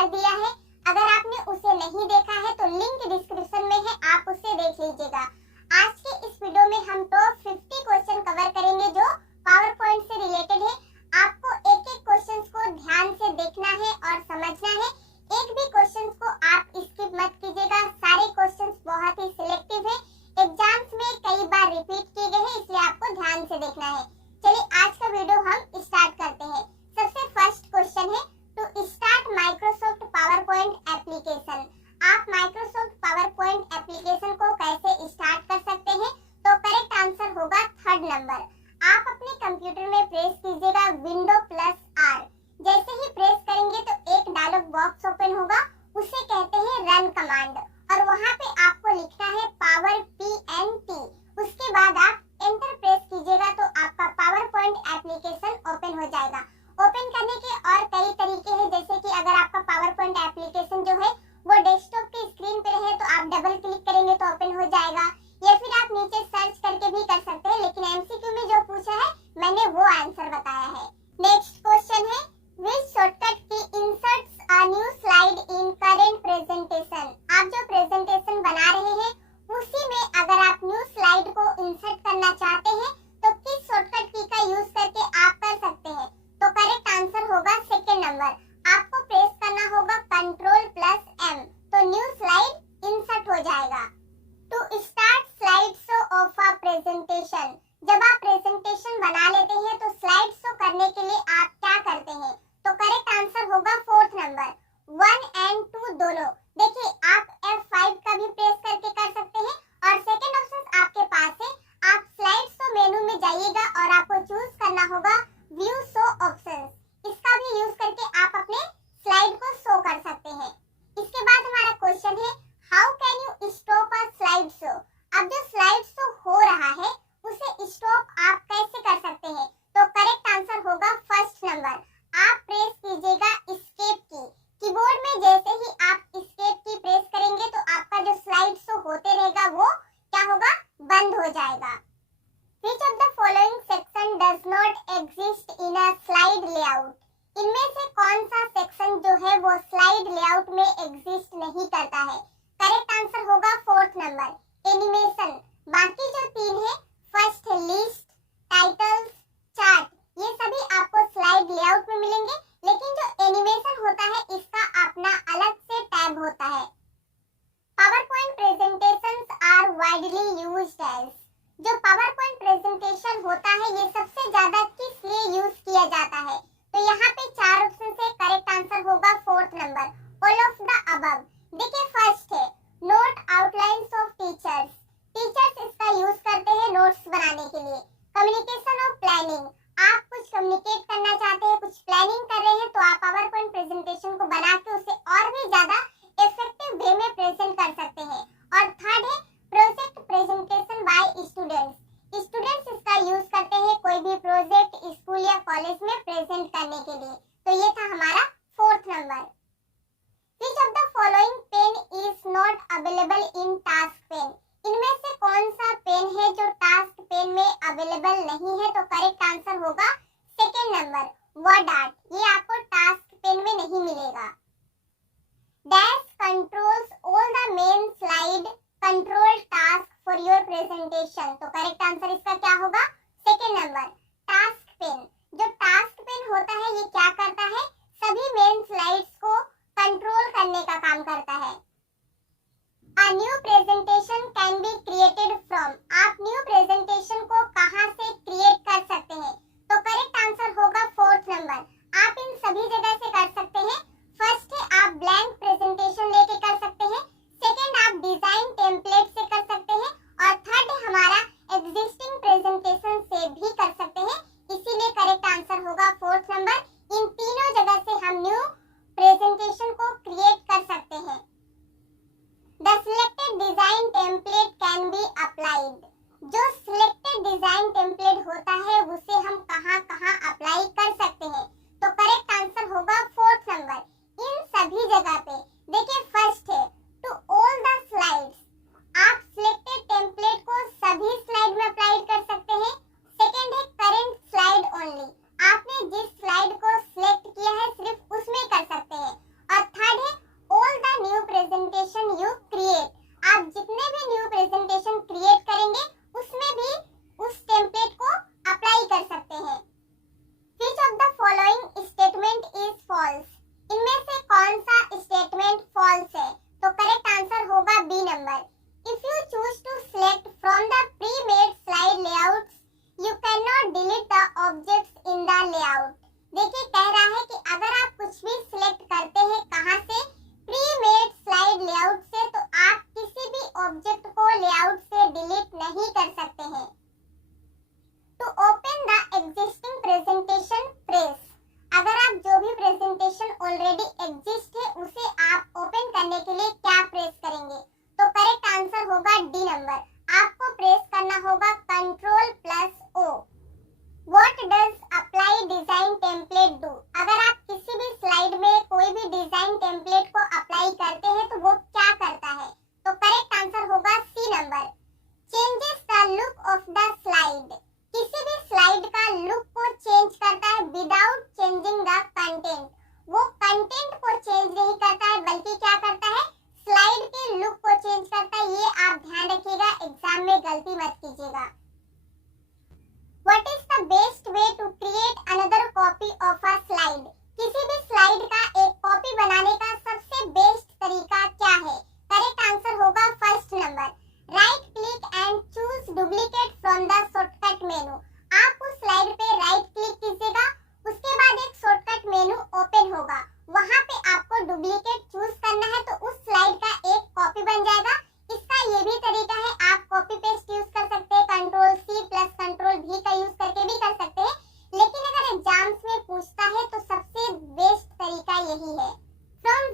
कर दिया है। अगर आपने उसे नहीं देखा है तो लिंक डिस्क्रिप्शन में है, आप उसे देख लीजिएगा। आज के इस वीडियो में हम टॉप 50 क्वेश्चन कवर करेंगे जो पावर पॉइंट से रिलेटेड है। आपको एक एक क्वेश्चन को ध्यान से देखना है और समझना है। एक भी क्वेश्चन को आप स्किप मत कीजिएगा, सारे क्वेश्चन बहुत ही सिलेक्टिव है, एग्जाम्स में कई बार रिपीट किए गए हैं, इसलिए आपको ध्यान से देखना है। चलिए आज का वीडियो हम स्टार्ट करते हैं। सबसे फर्स्ट क्वेश्चन है to start Microsoft PowerPoint application. आप माइक्रोसॉफ्ट पावर पॉइंट एप्लीकेशन को कैसे स्टार्ट कर सकते हैं? तो करेक्ट आंसर होगा थर्ड नंबर। आप अपने कंप्यूटर में प्रेस कीजिएगा Windows+R। जैसे ही प्रेस करेंगे तो एक डायलॉग बॉक्स ओपन होगा, उसे कहते हैं रन कमांड, और वहां पे आपको लिखना है पावर PNT। उसके बाद आप एंटर प्रेस कीजिएगा तो आपका पावर पॉइंट एप्लीकेशन ओपन हो जाएगा। ओपन करने के और कई तरीके हैं, जैसे कि अगर आपका पावर पॉइंट एप्लीकेशन जो है वो डेस्कटॉप की स्क्रीन पे है तो आप डबल क्लिक करेंगे तो ओपन हो जाएगा, या फिर आप नीचे सर्च करके भी कर सकते हैं, लेकिन एमसीक्यू में जो पूछा है मैंने वो आंसर बताया है। नेक्स्ट क्वेश्चन है विच शॉर्टकट की inserts a new slide in current presentation. आप जो प्रेजेंटेशन बना रहे हैं उसी में अगर आप न्यू स्लाइड को इंसर्ट करना चाहते हैं तो किस शॉर्टकट की का यूज करके आप कर सकते हैं? तो करेक्ट आंसर होगा सेकंड नंबर। आपको प्रेस करना होगा Ctrl+M, तो न्यू स्लाइड इंसर्ट हो जाएगा। To start slide show of a presentation. जब आप प्रेजेंटेशन बना लेते हैं तो स्लाइड शो करने के लिए आप क्या करते हैं? तो करेक्ट आंसर होगा फोर्थ नंबर, 1 और 2 दोनों। देखिए आप F5 का भी प्रेस करके कर सकते हैं, और सेकंड ऑप्शन आपके पास है, आप स्लाइड शो मेनू में जाइएगा और आपको चूज करना होगा व्यू शो ऑप्शंस। इसका भी यूज करके आप अपने स्लाइड को शो कर सकते हैं। इसके बाद हमारा क्वेश्चन है how can you stop a slide show. अब जो स्लाइड शो हो रहा है उसे स्टॉप आप कैसे कर सकते हैं? तो करेक्ट आंसर होगा फर्स्ट नंबर। आप प्रेस कीजिएगा एस्केप की। कीबोर्ड में जैसे ही आप एस्केप की प्रेस करेंगे तो आपका जो स्लाइड शो होते रहेगा वो क्या होगा? बंद हो जाएगा। Which of the following section does not exist in a slide layout? इनमें से कौन सा सेक्शन जो है वो स्लाइड लेआउट में एग्जिस्ट नहीं करता है? करेक्ट आंसर होगा फोर्थ नंबर, एनिमेशन। बाकी जो तीन है, फर्स्ट है लिस्ट, टाइटल्स, चार्ट, ये सभी आपको स्लाइड लेआउट में मिलेंगे, लेकिन जो एनिमेशन होता है इसका अपना अलग से टैब होता है। PowerPoint presentations are widely used as. जो पावर पॉइंट प्रेजेंटेशन होता है ये सबसे ज्यादा किस लिए यूज किया जाता है? तो यहाँ पे चार ऑप्शन से करेक्ट आंसर होगा fourth number, all of the above. देखिए फर्स्ट है note outlines of teachers. Teachers इसका यूज करते हैं नोट्स बनाने के लिए। कम्युनिकेशन ऑफ प्लानिंग, आप कुछ कम्युनिकेट करना चाहते हैं, कुछ प्लानिंग कर रहे हैं तो आप पावर पॉइंट प्रेजेंटेशन को बना के उसे और भी ज्यादा इफेक्टिव वे में प्रेजेंट कर सकते हैं। और थर्ड है project presentation by students. Students इसका यूज करते हैं कोई भी प्रोजेक्ट स्कूल या कॉलेज में प्रेजेंट करने के लिए। तो ये था हमारा fourth number. Which of the following pen is not available in task pen? इनमें से कौन सा पेन है जो टास्क पेन में अवेलेबल नहीं है? तो करेक्ट आंसर होगा सेकेंड नंबर, वर्ड आर्ट। ये आपको टास्क पेन में नहीं मिलेगा। Dash controls all the main slide control task for your presentation. तो करेक्ट आंसर इसका क्या होगा? Second number, task pen. जो टास्क पेन होता है ये क्या करता है? सभी मेन स्लाइड्स को कंट्रोल करने का काम करता है। A new presentation can be created from। आप न्यू प्रेजेंटेशन को कहां से क्रिएट कर सकते हैं? तो करेक्ट आंसर होगा फोर्थ नंबर। आप इन सभी जगह से कर सकते हैं। फर्स्ट है आप ब्लैंक प्रेजेंटेशन लेके कर सकते हैं, सेकंड आप डिजाइन टेम्पलेट से कर सकते हैं, और थर्ड हमारा एग्जिस्टिंग प्रेजेंटेशन से भी कर सकते हैं। इसीलिए करेक्ट आंसर होगा फोर्थ नंबर। इन तीनों जगह से हम न्यू प्रेजेंटेशन को क्रिएट कर सकते हैं। The selected design template can be applied। जो selected design template होता है उसे हम कहां कहां अप्लाई कर सकते हैं? तो करेक्ट आंसर होगा फोर्थ नंबर, इन सभी जगह पे। देखिए फर्स्ट है टू ऑल द स्लाइड्स। आप selected template को सभी स्लाइड में अप्लाई कर सकते हैं। सेकंड है करंट स्लाइड ओनली। आपने जिस स्लाइड को सिलेक्ट किया है सिर्फ उसमें कर सकते हैं। और third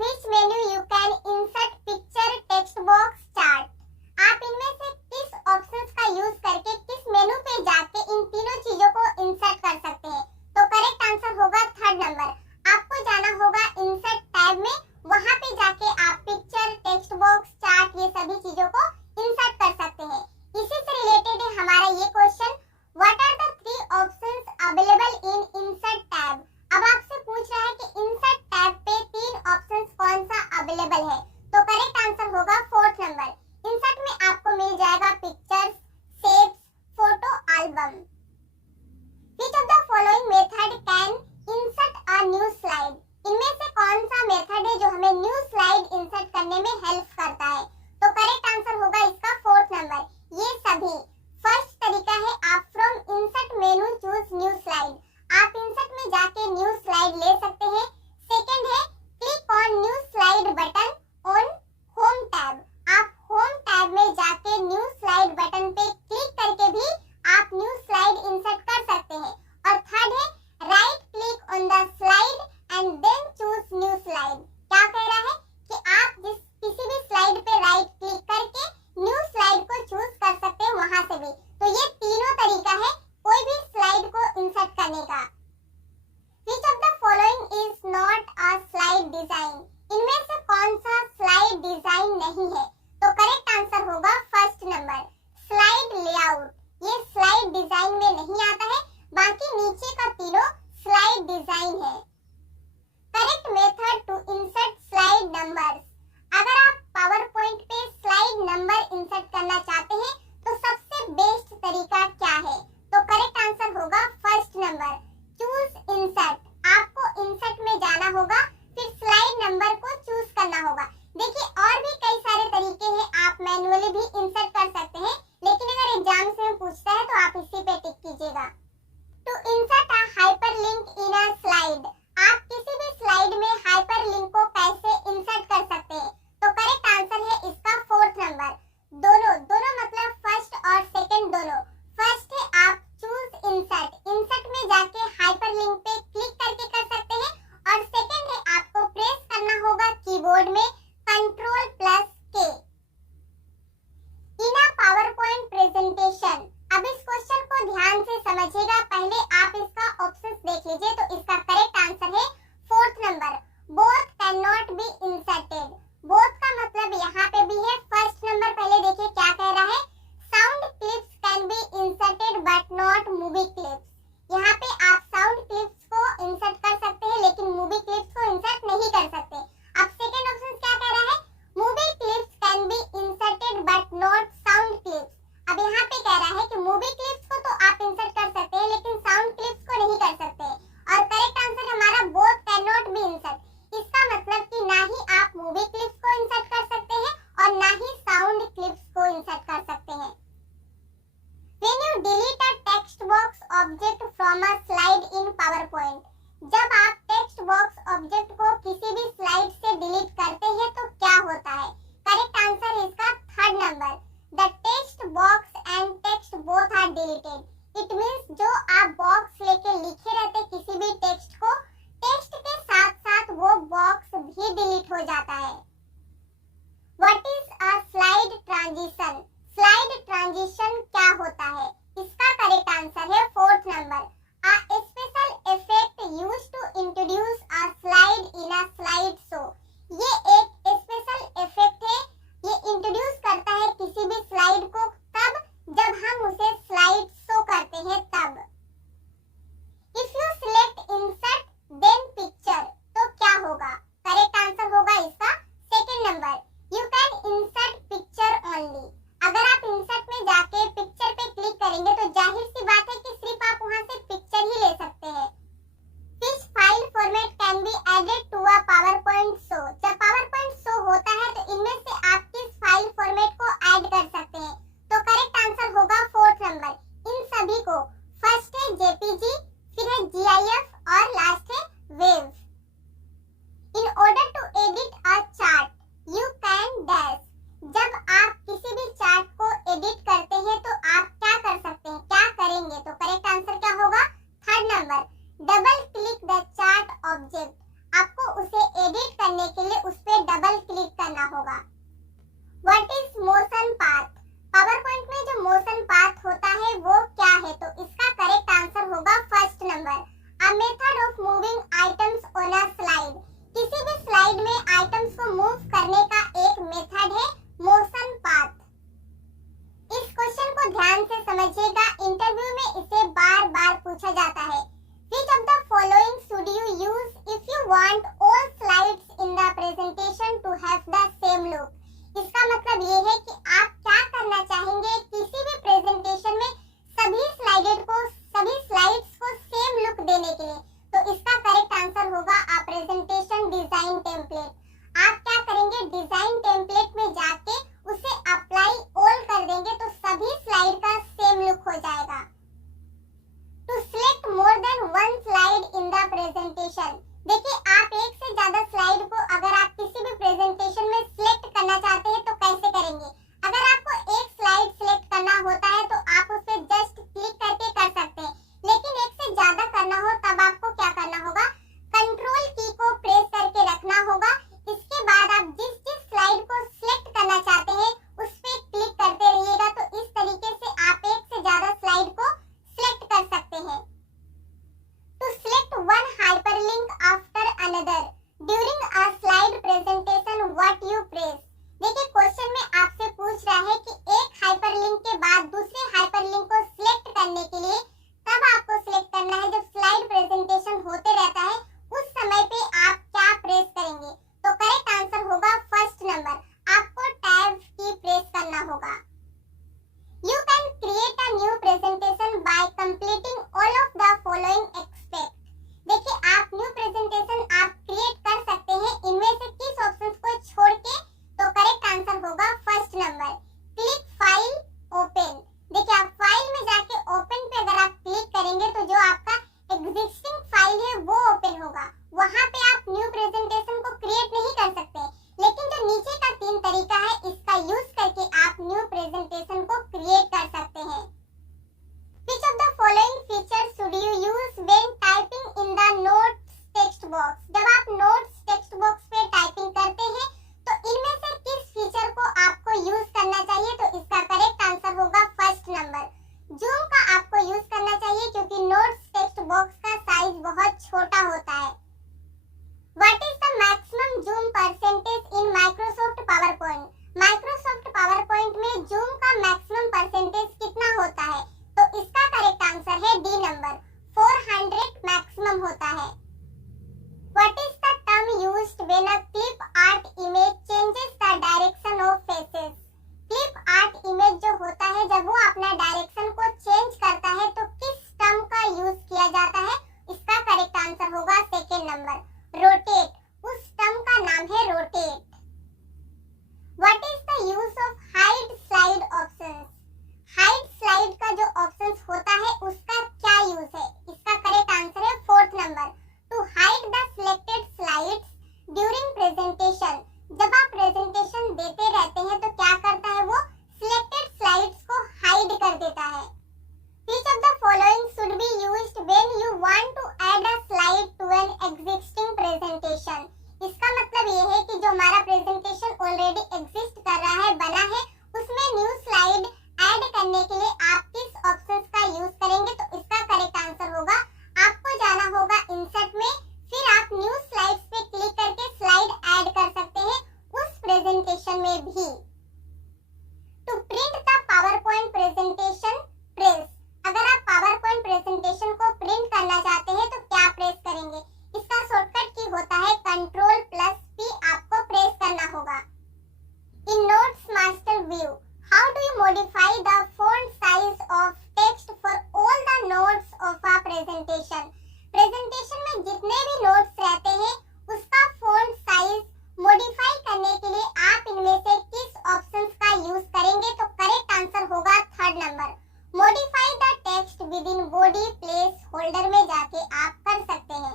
which menu you can insert picture, text box, chart. आप इनमें से किस ऑप्शंस का यूज करके किस मेनू पे जाके इन तीनों चीजों को इंसर्ट कर सकते हैं? तो करेक्ट आंसर होगा थर्ड नंबर। आपको जाना होगा इंसर्ट टैब में, वहां पे जाके आप पिक्चर, टेक्स्ट बॉक्स, चार्ट ये सभी चीजों को इंसर्ट कर सकते हैं। इसी से रिलेटेड है हमारा ये question, what are the 3 options available in insert tab. अब आपसे पूछ रहा है कि इंसर्ट टैब पे 3 ऑप्शंस कौन सा अवेलेबल है? तो करेक्ट आंसर होगा फोर्थ नंबर। इंसर्ट में आपको मिल जाएगा pictures, shapes, photo album. Which of the following method can insert a new slide? इनमें से कौन सा मेथड है जो हमें न्यू स्लाइड इंसर्ट करने में हेल्प करता है? तो करेक्ट आंसर होगा इसका फोर्थ नंबर, ये सभी। फर्स्ट तरीका है आप from insert menu choose new slide. आप इंसर्ट में जाके न्यू स्लाइड ले सकते हैं। सेकंड है click on new slide button on home tab. आप होम टैब में जाके न्यू स्लाइड बटन पे क्लिक करके भी आप न्यू स्लाइड इंसर्ट कर सकते हैं। और थर्ड है right click on the slide and then choose new slide. क्या कह रहा है कि आप किसी भी स्लाइड पे राइट क्लिक करके न्यू स्लाइड को चूज कर सकते हैं वहां से भी। तो ये तीनों तरीका है कोई भी स्लाइड को इंसर्ट करने का। Which of the following is not a slide design? इनमें से कौन सा स्लाइड डिजाइन नहीं है? तो करेक्ट आंसर होगा फर्स्ट नंबर, स्लाइड लेआउट। ये स्लाइड डिजाइन में नहीं आता है, बाकी नीचे का तीनों स्लाइड डिजाइन है। Correct method to insert slide numbers. अगर आप पावर पॉइंट पे स्लाइड नंबर इंसर्ट करना चाहते हैं तो सबसे बेस्ट तरीका क्या है? तो करेक्ट आंसर होगा फर्स्ट नंबर, चूज इंसर्ट। आपको इंसर्ट में जाना होगा, फिर स्लाइड नंबर को चूज करना होगा। देखिए और भी कई सारे तरीके हैं, आप मैन्युअली भी इंसर्ट कर सकते हैं, लेकिन अगर एग्जाम्स में पूछता है तो आप इसी पे टिक कीजिएगा। To insert a hyperlink in a slide. आप किसी भी स्लाइड में हाइपरलिंक को कैसे इंसर्ट कर सकते हैं? तो करेक्ट आंसर है इसका फोर्थ नंबर, दोनों मतलब फर्स्ट और सेकंड दोनों। फर्स्ट है आप चूज इंसर्ट। इंसर्ट में जाके हाइपरलिंक पे क्लिक करके कर सकते हैं। और सेकंड है आपको प्रेस करना होगा कीबोर्ड में Ctrl+K। In a power point presentation. अब इस क्वेश्चन को ध्यान से समझिएगा, पहले आप इसका ऑप्शंस देख लीजिए। तो इसका करेक्ट आंसर है fourth number, both can not be inserted. Both का मतलब यहाँ पे भी है फर्स्ट नंबर। पहले देखिए क्या कह रहा है, sound clips can be inserted but not movie clips. यहाँ पे आप साउंड क्लिप्स को इंसर्ट कर सकते हैं लेकिन मूवी क्लिप्स को इंसर्ट नहीं कर सकते। अब सेकंड ऑप्शन क्या कह रहा है, movie clips can be inserted but not sound clips. अब यहाँ पे कह रहा है कि मूवी क्लिप्स को तो आप इंसर्ट कर सकते हैं लेकिन साउंड क्लिप्स को नहीं कर सकते। और करेक्ट आंसर हमारा both can not be insert. इसका मतलब कि ना ही आप मूवी क्लिप्स को इंसर्ट कर सकते हैं और ना ही साउंड क्लिप्स को इंसर्ट कर सकते हैं। When you delete a text box object from a slide in PowerPoint, जब आप टेक्स्ट बॉक्स ऑब्जेक्ट को किसी भी स्लाइड से डिलीट करते हैं तो क्या होता है? करेक्ट आंसर है इसका third number, the text box and text both are deleted. It means जो आप बॉक्स लेके लिखे रहते किसी भी टेक्स्ट को, टेक्स्ट के साथ साथ वो बॉक्स भी डिलीट हो जाता है। What is a slide transition? Slide transition क्या होता है? इसका करेक्ट आंसर है fourth number, a special effect used to introduce a slide in a slide show। ये एक स्पेशल इफेक्ट है, ये इंट्रोड्यूस करता है किसी भी स्लाइड को तब जब हम उसे स्लाइड शो करते हैं तब। If you select insert then picture, तो क्या होगा? करेक्ट आंसर होगा इसका second number, you can insert picture only. अगर आप इंसर्ट में जाके पिक्चर पे क्लिक करेंगे तो जाहिर सी बात है कि सिर्फ आप वहां से पिक्चर ही ले सकते हैं। Which file format can be added to a PowerPoint show? ही। To print the PowerPoint presentation press. अगर आप पावर पॉइंट प्रेजेंटेशन को प्रिंट करना चाहते हैं तो क्या प्रेस करेंगे? इसका शॉर्टकट की होता है Ctrl+P, आपको प्रेस करना होगा। In notes master view, how do you modify the font size of text for all the notes of a presentation. Presentation में जितने भी नोट्स रहते हैं उसका फॉन्ट साइज मॉडिफाई करने के लिए आप इनमें से किस ऑप्शंस का यूज करेंगे? तो करेक्ट आंसर होगा third number, modify the text within body placeholder में जाके आप कर सकते हैं।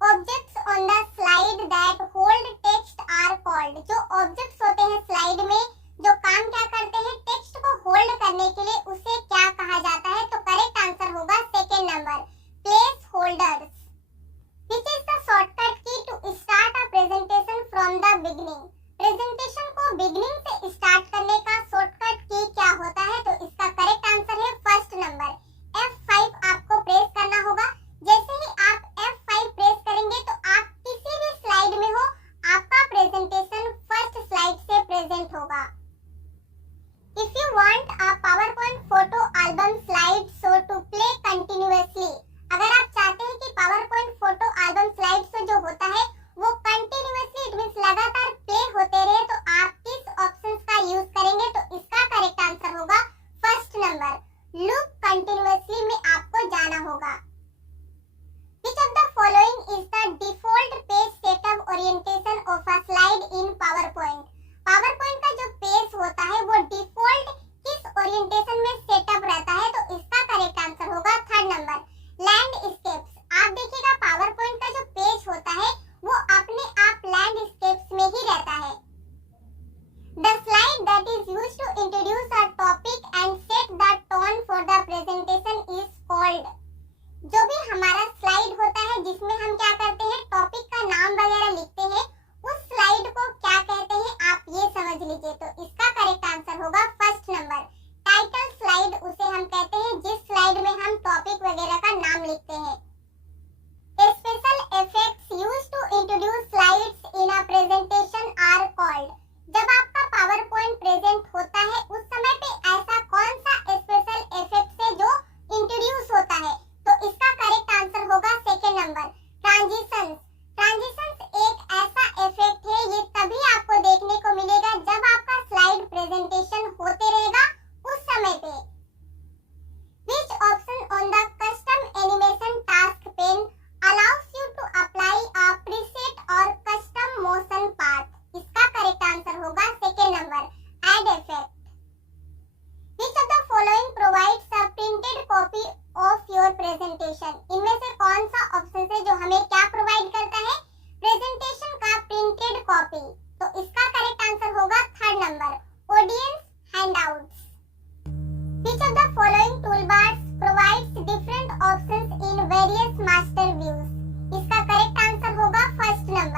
Objects on the slide that hold text are called. जो ऑब्जेक्ट्स होते हैं स्लाइड में जो काम क्या करते हैं, टेक्स्ट को होल्ड करने के लिए, उसे क्या कहा जाता है? तो करेक्ट आंसर होगा second number, place holders. Which is the shortcut key to start a presentation from the beginning? Presentation को बिगिनिंग से स्टार्ट करने का शॉर्टकट की क्या होता है? तो इसका करेक्ट आंसर है फर्स्ट नंबर, F5 आपको प्रेस करना होगा। जैसे ही आप F5 प्रेस करेंगे तो आप किसी भी स्लाइड में हो, आपका प्रेजेंटेशन फर्स्ट स्लाइड से प्रेजेंट होगा। If you want a PowerPoint photo album slide show to play continuously, अगर आप चाहते हैं कि PowerPoint photo album slide show जो होता है वो कंटिन्यूअसली, इट मींस लगातार प्ले होते रहे, तो आप किस ऑप्शंस का यूज करेंगे? तो इसका करेक्ट आंसर होगा फर्स्ट नंबर, लूप कंटिन्यूअसली में आपको जाना होगा। Which of the following is the default page setup orientation of a slide in PowerPoint? PowerPoint का जो पेज होता है वो डिफॉल्ट किस ओरिएंटेशन में सेटअप रहता है? तो इसका करेक्ट आंसर होगा थर्ड नंबर, लैंडस्केप्स। आप देखिएगा पावरपॉइंट का जो पेज होता है वो अपने आप लैंडस्केप्स में ही रहता है। The slide that is used to introduce a topic and set the tone for the presentation is called। जो भी हमारा स्लाइड होता है जिसमें हम क्या करते हैं, टॉपिक का नाम वगैरह लिखते हैं, उस स्लाइड को क्या कहते हैं आप ये समझ लीजिए। तो इसका करेक्ट आंसर होगा फर्स्ट नंबर, टाइटल स्लाइड उसे हम कहते हैं जिस स्लाइड में हम टॉपिक वगैरह का नाम लिखते हैं। Special effects used to introduce slides in a presentation are called. जब आपका पावर पॉइंट प्रेजेंट होता है उस समय पे ऐसा कौन सा स्पेशल इफेक्ट है जो इंट्रोड्यूस होता है? तो इसका करेक्ट आंसर होगा सेकेंड नंबर, ट्रांजिशंस। ट्रांजिशंस एक ऐसा इफेक्ट है, ये तभी आपको देखने को मिलेगा जब आपका स्लाइड प्रेजेंटेशन होते रहेगा उस समय पे। Which option on the custom animation task pane allows you to apply a preset or custom motion path? इसका करेक्ट आंसर होगा second number, add effect। Which of the following provides a printed copy of your presentation? इनमें से कौन सा option है जो हमें क्या प्रोवाइड करता है? प्रेजेंटेशन का प्रिंटेड कॉपी। तो इसका करेक्ट आंसर होगा third number, audience handouts. Which of the following toolbars provides different options in various master views? इसका करेक्ट आंसर होगा फर्स्ट नंबर,